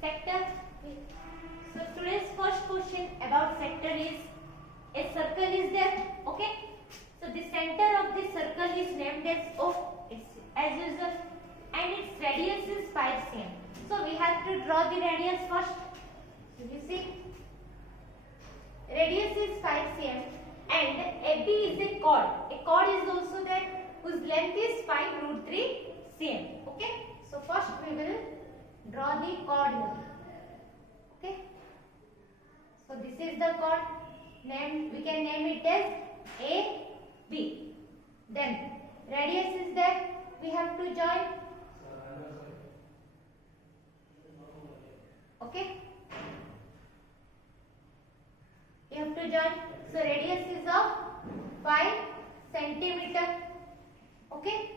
sector. So today's first question about sector is a circle is there. Okay. So the center of the circle is named as O. It's as usual, and its radius is 5 cm. So we have to draw the radius first. So you see, radius is 5 cm, and AB is a chord. A chord is also there whose length is 5√3 cm. Okay. So first we will draw the chord here. Okay. So this is the chord. We can name it as AB. Then radius is there. We have to join. Okay. We have to join. So radius is of 5 centimeter. Okay.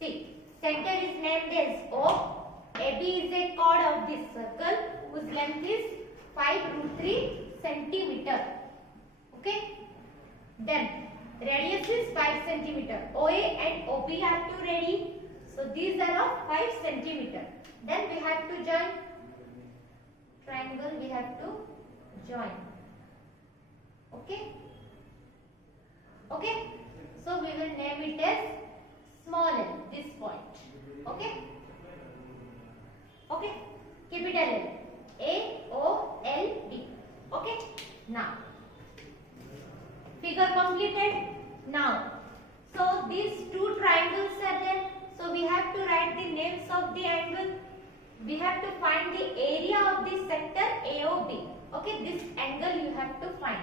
See, center is named as O. AB is a chord of this circle whose length is 5√3 centimeter. Okay. Then radius is 5 centimeter. OA and OB are two ready. So these are of 5 centimeter. Then we have to join triangle. We have to join. Okay. Okay. So we will name it as small l, this point. Okay. Okay. Capital L. AOLD. Okay. Now, figure completed. Now, so these two triangles are there. So we have to write the names of the angle. We have to find the area of the sector AOB. Okay. This angle you have to find.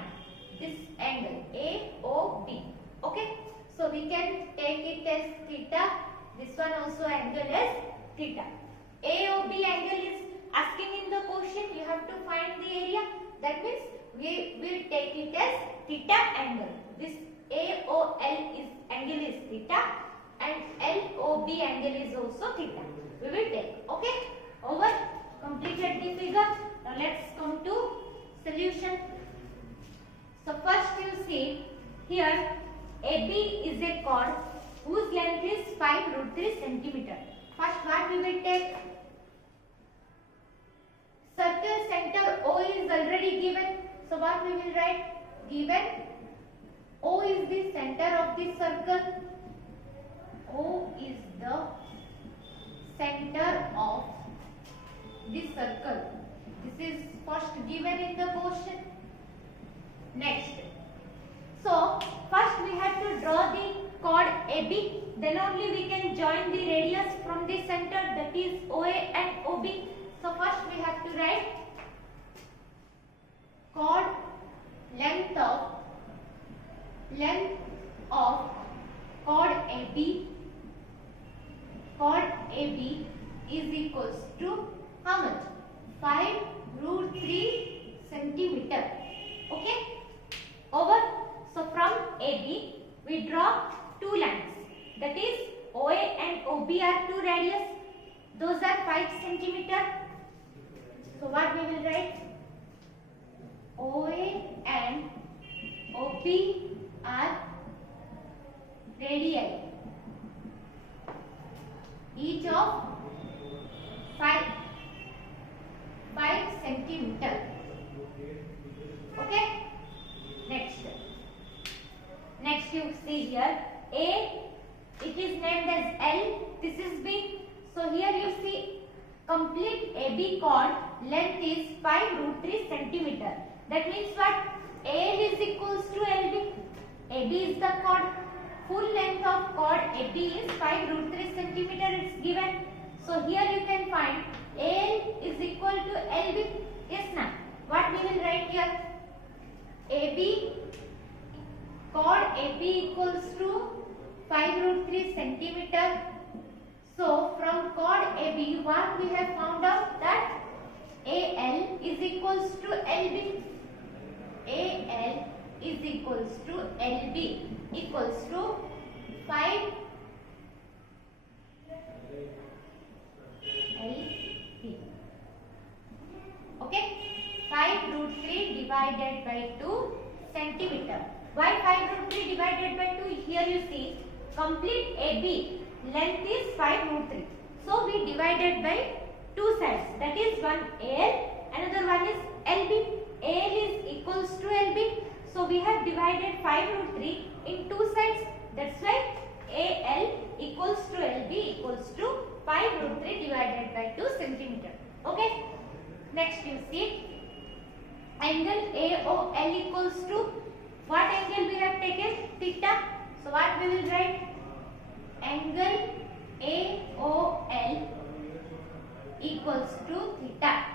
This angle AOB. Okay. So we can take it as theta. This one also angle as theta. AOB angle is asking in the question. You have to find the area. That means we will take it as theta angle. This AOL angle is theta, and LOB angle is also theta. We will take. Okay. Over. Completed the figure. Now let's come to solution. So first you see here AB is a chord whose length is 5√3 centimeter. First what we will take? Circle center O is already given. So what we will write? Given O is the center of the circle. O is the center of the circle. This is first given in the question. Next. So first we have to draw the chord AB. Then only we can join the radius from the center, that is OA and OB. So first we have to write chord length of chord AB. Chord AB is equals to how much? 5√3 centimeter. Okay. Over. So from AB we draw two lines. That is OA and OB are two radius. Those are 5 centimeter. So what we will write? OA and OB are radii, each of 5 centimeter. Okay. Next you see here A, it is named as L. This is B. So here you see complete AB chord length is 5√3 centimeter. That means what? AL is equals to LB. AB is the chord. Full length of chord AB is 5√3 centimeter. It's given. So here you can find AL is equal to LB. Yes, now what we will write here? AB chord AB equals to 5√3 centimeter. So from chord AB, what we have found out that AL is equals to LB. AL is equals to LB equals to 5 LB. Okay. 5√3 divided by 2 centimeter. Why 5√3 divided by 2? Here you see complete AB length is 5√3. So we divided by two sides. That is one AL, another one is LB. AL is equals to LB. So we have divided 5 root 3 in two sides. That's why AL equals to LB equals to 5 root 3 divided by 2 centimeter. Okay. Next you see angle AOL equals to what angle we have taken? Theta. So what we will write? Angle AOL equals to theta.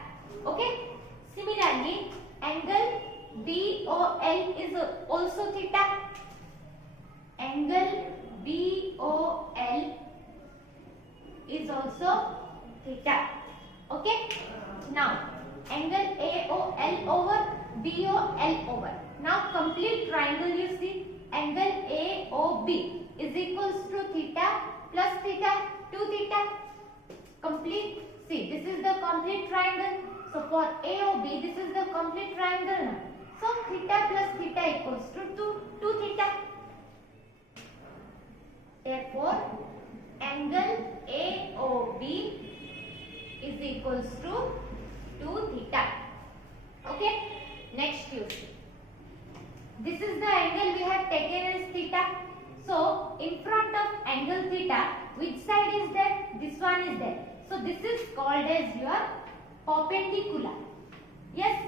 Okay. Similarly, angle BOL is also theta. Angle BOL is also theta. Okay. Now, angle AOL over BOL over. Now, complete triangle you see. Angle AOB is equals to theta plus theta 2 theta. Complete. See, this is the complete triangle. So, for AOB, this is the complete triangle now. So, theta plus theta equals to 2 theta. Therefore, angle AOB is equals to 2 theta. Okay. Next you see. This is the angle we have taken as theta. So, in front of angle theta, which side is there? This one is there. So, this is called as your perpendicular. Yes.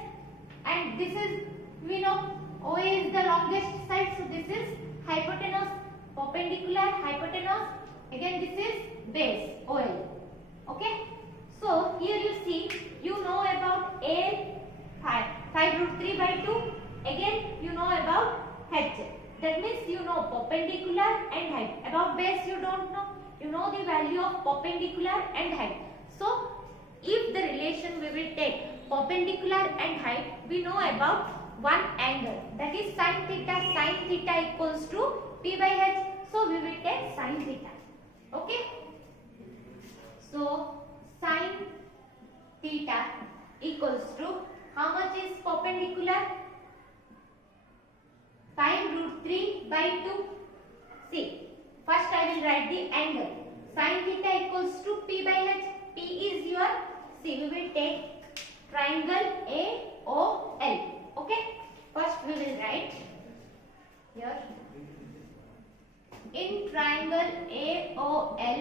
And this is, we know, OA is the longest side. So, this is hypotenuse. Perpendicular, hypotenuse. Again, this is base, OL. Okay. So, here you see, you know about AL, 5 root 3 by 2. Again, you know about H. That means you know perpendicular and height. About base you don't know. You know the value of perpendicular and height. So, if the relation we will take perpendicular and height, we know about one angle. That is sin theta. Sin theta equals to P by H. So, we will take sin theta. Okay. So, sin theta equals to how much is perpendicular? 5 root 3 by 2. See, first I will write the angle. Sin theta equals to P by H. P is your, see, we will take triangle AOL. Okay. First we will write here. In triangle AOL,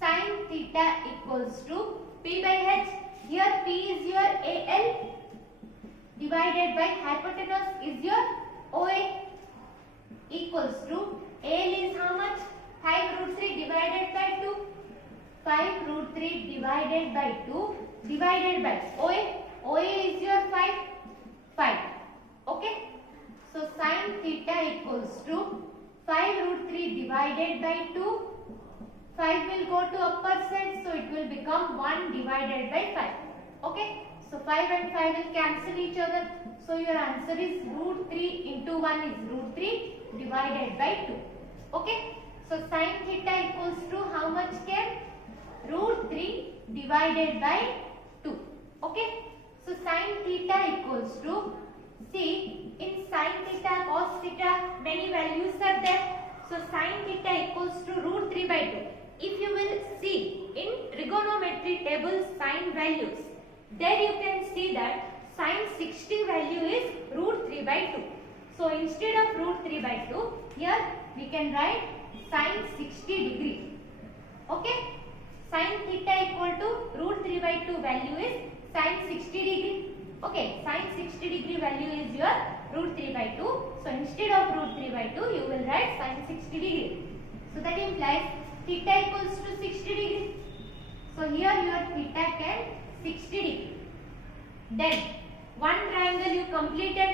sin theta equals to P by H. Here P is your AL divided by hypotenuse is your OA equals to AL is how much? 5 root 3 divided by 2. 5 root 3 divided by 2 divided by OA. OA is your 5. Okay. So, sin theta equals to 5 root 3 divided by 2. 5 will go to upper side, so it will become 1 divided by 5. Okay. So, 5 and 5 will cancel each other. So, your answer is root 3 into 1 is root 3 divided by 2. Okay. So, sin theta equals to how much came? Root 3 divided by 2. Okay. So, sin theta equals to, see, in sin theta, cos theta, many values are there. So, sin theta equals to root 3 by 2. If you will see in trigonometry table sin values, there you can see that sin 60 value is root 3 by 2. So, instead of root 3 by 2, here we can write sin 60 degree. Okay. Sin theta equal to root 3 by 2 value is sin 60 degree. Okay. Sin 60 degree value is your root 3 by 2. So, instead of root 3 by 2, you will write sin 60 degree. So, that implies theta equals to 60 degree. So, here your theta can 60 degree. Then, one triangle you completed.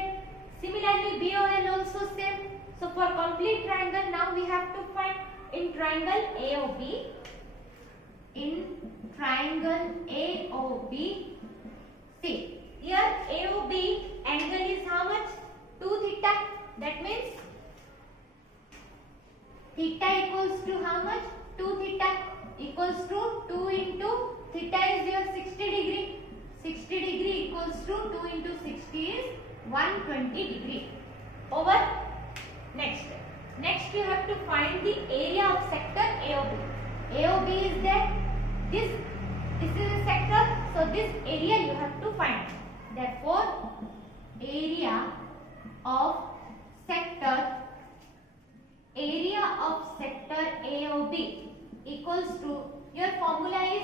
Similarly, BOL also same. So, for complete triangle, now we have to find in triangle AOB. In triangle AOB, see, here AOB angle is how much? 2 theta. That means theta equals to how much? 2 theta equals to 2 into theta is your 60 degree. 60 degree equals to 2 into 60 is 120 degree. Over. Next you have to find the area of sector AOB. this area you have to find. Therefore, area of sector AOB equals to, your formula is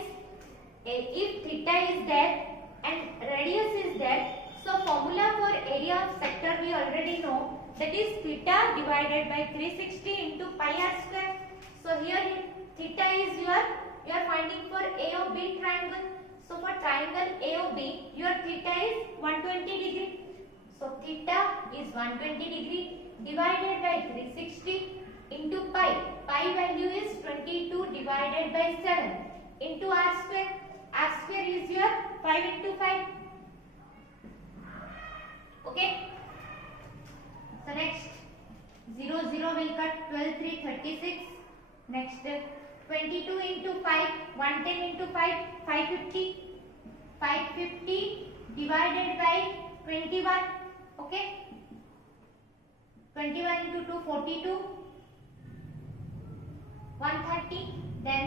if theta is there and radius is there, so formula for area of sector we already know, that is theta divided by 360 into pi r square. So here theta is you are finding for AOB triangle. So for triangle AOB, your theta is 120 degree. So theta is 120 degree divided by 360 into pi. Pi value is 22 divided by 7 into r square. R square is your 5 into 5. Okay. So next 0 0 will cut, 12 3 36. Next 22 into 5, 110 into 5, 550. 550 divided by 21. Okay. 21 into 2, 42. 130. Then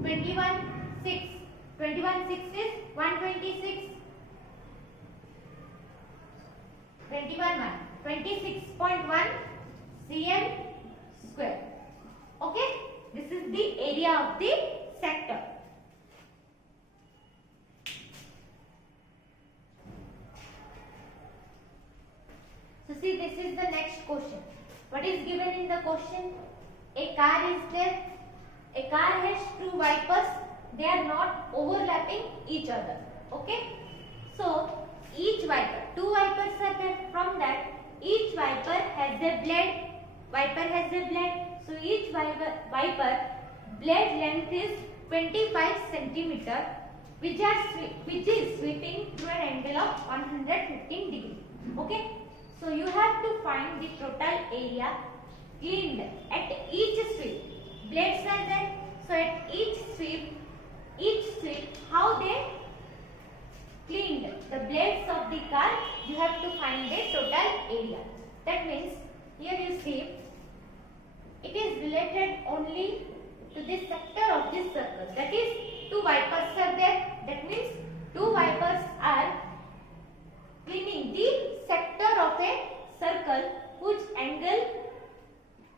21 6. 21 6 is 126. 21 1. 26.1 cm square. Okay. This is the area of the sector. So see, this is the next question. What is given in the question? A car is there. A car has two wipers. They are not overlapping each other. Okay. So each wiper, two wipers are there. From that, each wiper has a blade. Wiper has a blade. So each wiper blade length is 25 centimeter, which is sweeping through an angle of 115 degree. Okay. So you have to find the total area cleaned at each sweep. Blades are there. So at each sweep, how they cleaned the blades of the car, you have to find the total area. That means here you see it is related only to the sector of this circle. That is, two wipers are there. That means two wipers are cleaning the sector of a circle whose angle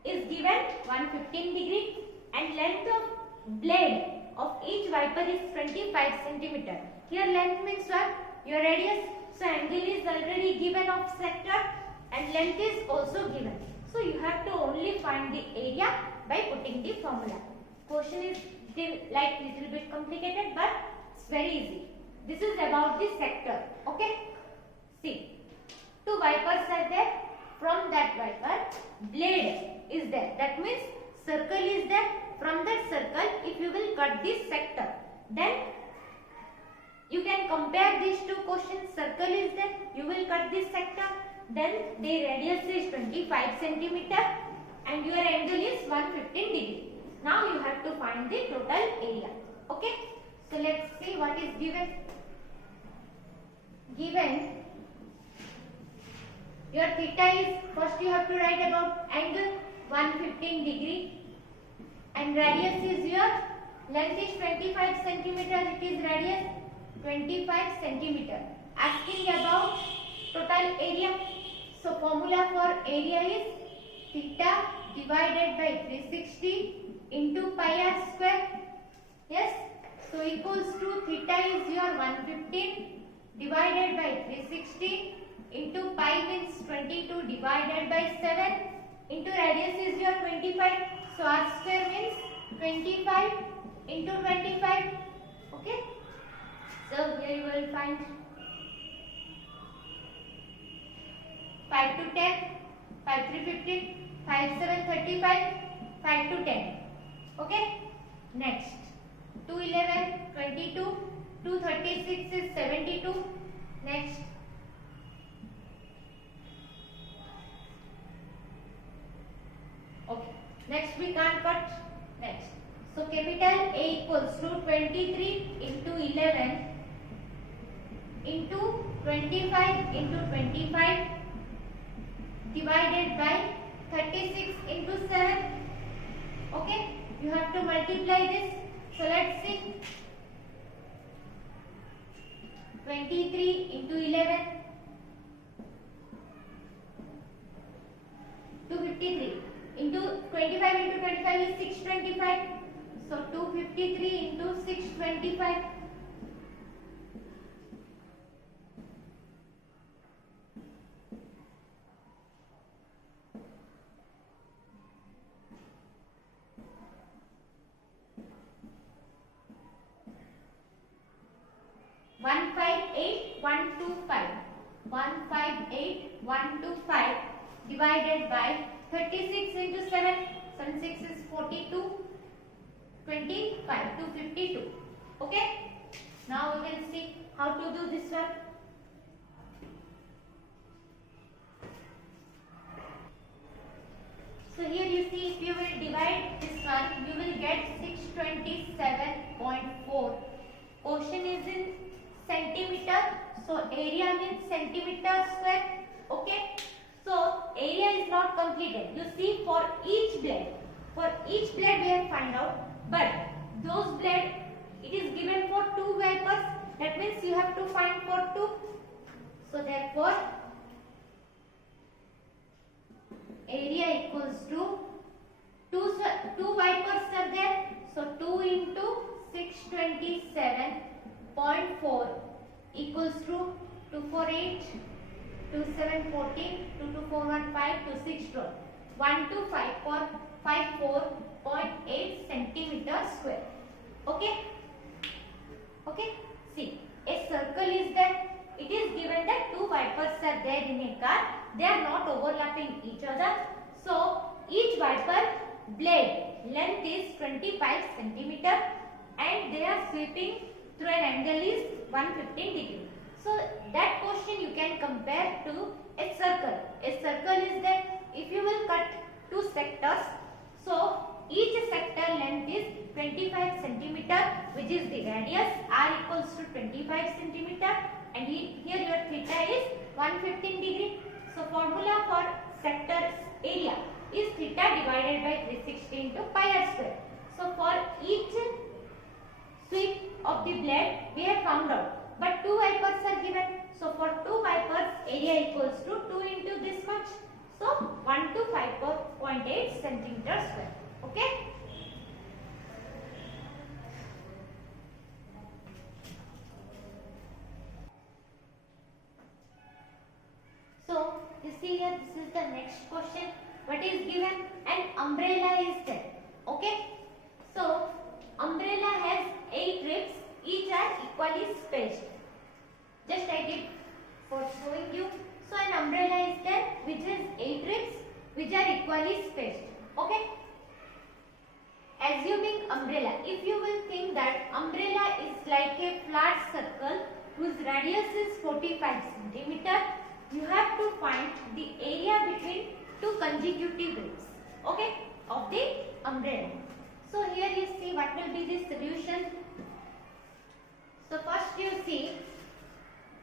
is given 115 degree and length of blade of each wiper is 25 centimeter. Here length means what? Your radius. So angle is already given of sector and length is also given. So you have to only find the area by putting the formula. Question is like little bit complicated, but it's very easy. This is about the sector. Okay. See, two wipers are there. From that wiper, blade is there. That means circle is there. From that circle, if you will cut this sector, then you can compare these two questions. Circle is there. You will cut this sector. Then the radius is 25 centimeter and your angle is 115 degree. Now you have to find the total area. Okay. So let's see what is given. Given your theta is, first you have to write about angle 115 degree and radius is your, length is 25 centimeter, it is radius 25 centimeter. Asking about total area. So formula for area is theta divided by 360 into pi r square. Yes. So equals to theta is your 115 divided by 360 into pi means 22 divided by 7 into radius is your 25. So r square means 25 into 25. Okay. So here you will find 5 to 10, 5 3 15, 5 7 35, 5 to 10. Okay. Next 2 11 22, 2 36 is 72. Next okay. Next we can't cut. Next. So capital A equals to 23 into 11 into 25 into 25 divided by 36 into 7. Okay. You have to multiply multiply this. So let's see. 23 into 11. 253 into 25 into 25 is 625. So 253 into 625. One five eight one two five. 158,125 divided by 36 into 7. 7 6 is 42. 25 to 52. Okay. Now we will see how to do this one. So here you see, if you will divide this one, you will get 627.4. Question is in centimeter, so area means centimeter square. Okay. So area is not completed. You see, for each blade we have find out. But those blade, it is given for 2 wipers. That means you have to find for 2. So therefore, area equals to 2 wipers are there. So 2 into 627.4 equals to 248, 2714, 22415, 2612. 1254.8 centimeter square. Okay. Okay. See, a circle is there. It is given that 2 wipers are there in a car. They are not overlapping each other. So each wiper blade length is 25 centimeter and they are sweeping through an angle is 115 degree. So that question you can compare to a circle. A circle is there. If you will cut 2 sectors, so each sector length is 25 centimeter, which is the radius. R equals to 25 centimeter, and here your theta is 115 degree. So formula for sector's area is theta divided by 360 into pi r square. So for each sweep of the blade we have found out, but 2 wipers are given. So for 2 wipers, area equals to 2 into this much. So 1254.8 centimeter square. Okay. So you see here, this is the next question. What is given? An umbrella is there. Okay. So umbrella has 8 ribs, each are equally spaced. Just I did for showing you. So an umbrella is there which has 8 ribs which are equally spaced. Okay. Assuming umbrella, if you will think that umbrella is like a flat circle whose radius is 45 centimeter, you have to find the area between 2 consecutive ribs, okay, of the umbrella. So here you see what will be the solution. So first you see,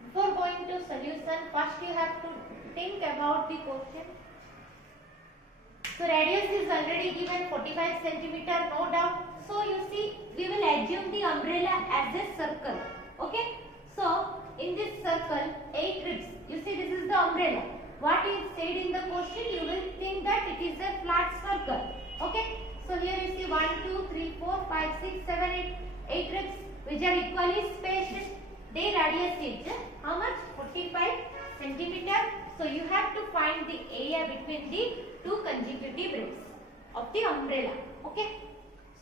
before going to solution, first you have to think about the question. So radius is already given 45 centimeter, no doubt. So you see, we will assume the umbrella as a circle. Okay. So in this circle, 8 ribs. You see, this is the umbrella. What is said in the question, you will think that it is a flat circle. Okay. So here you see 1, 2, 3, 4, 5, 6, 7, 8 ribs which are equally spaced. Their radius is how much? 45 centimeter. So you have to find the area between the 2 consecutive ribs of the umbrella. Okay.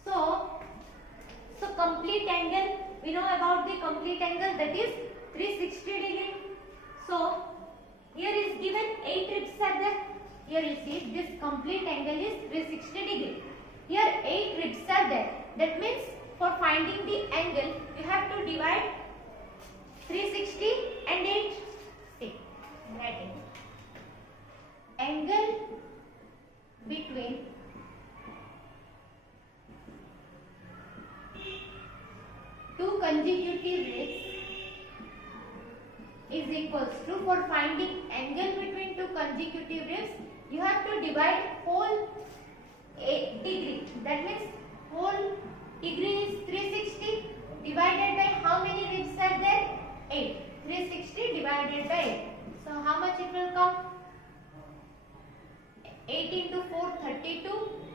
So complete angle, we know about the complete angle, that is 360 degree. So here is given 8 ribs are there. Here you see this complete angle is 360 degree. Here 8 ribs are there. That means for finding the angle, you have to divide 360 and 8. See, writing. Angle between two consecutive ribs is equals to, for finding angle between 2 consecutive ribs, you have to divide whole degree. That means whole 8 into 4 32,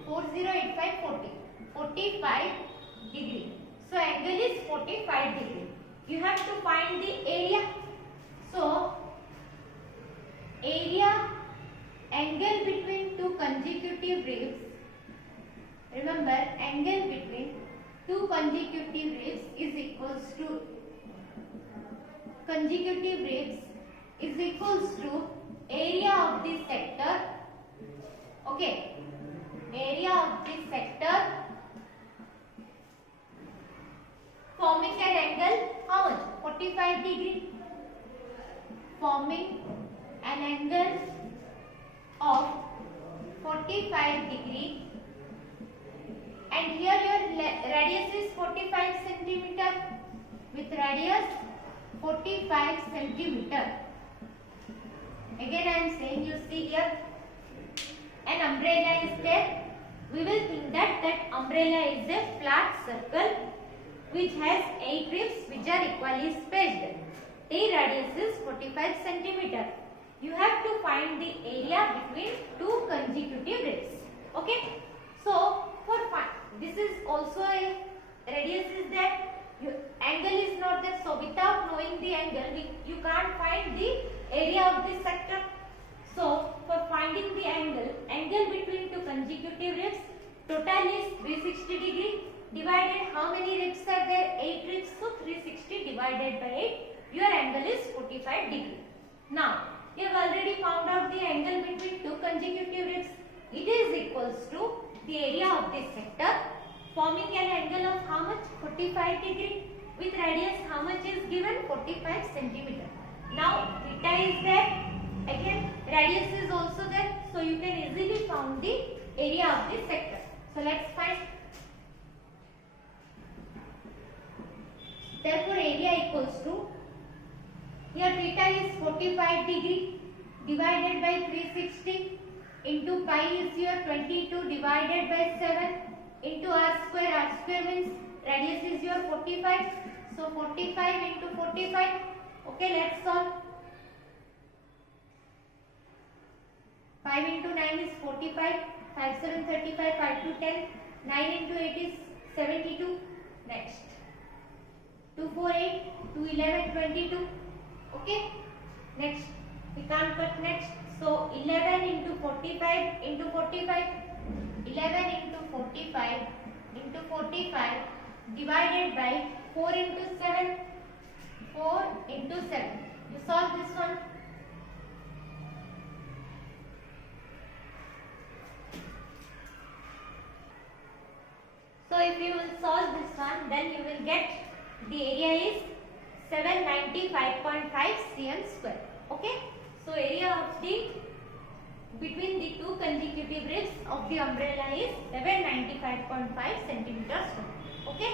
4085 40, 45 degree. So angle is 45 degree. You have to find the area. So area angle between two consecutive ribs. Remember, angle between two consecutive ribs is equals to area of this sector. Okay, area of this sector forming an angle how much? 45 degree. Forming an angle of 45 degree, and here your radius is 45 centimeter, with radius 45 centimeter. Again I am saying, you see here an umbrella is there. We will think that umbrella is a flat circle which has 8 ribs which are equally spaced. A radius is 45 centimeter. You have to find the area between two consecutive ribs. Okay. So this is also a radius is there. Angle is not there. So without knowing the angle, you can't find the area of this sector. So for finding the angle between two consecutive ribs, total is 360 degree. Divided, how many ribs are there? 8 ribs. So 360 divided by 8. Your angle is 45 degree. Now, you have already found out the angle between two consecutive ribs. It is equals to the area of this sector forming an angle of how much? 45 degree. With radius, how much is given? 45 centimeter. Now, theta is there. Again, radius is also there. So, you can easily find the area of this sector. So, let's find. Therefore, area equals to, here theta is 45 degree divided by 360 into pi is your 22 divided by 7 into r square means radius is your 45. So 45 into 45. Okay, let's solve. 5 into 9 is 45. 5 7 35. 5 to 10. 9 into 8 is 72. Next. 2 4 8. 2 11 22. Okay. Next. We can't put next. So 11 into 45 into 45. 11 into 45 into 45 divided by 4 into 7. 4 into 7. You solve this one. So if you will solve this one, then you will get the area is 795.5 cm square. Okay. So area of the between the two consecutive ribs of the umbrella is 795.5 centimeters square. Okay.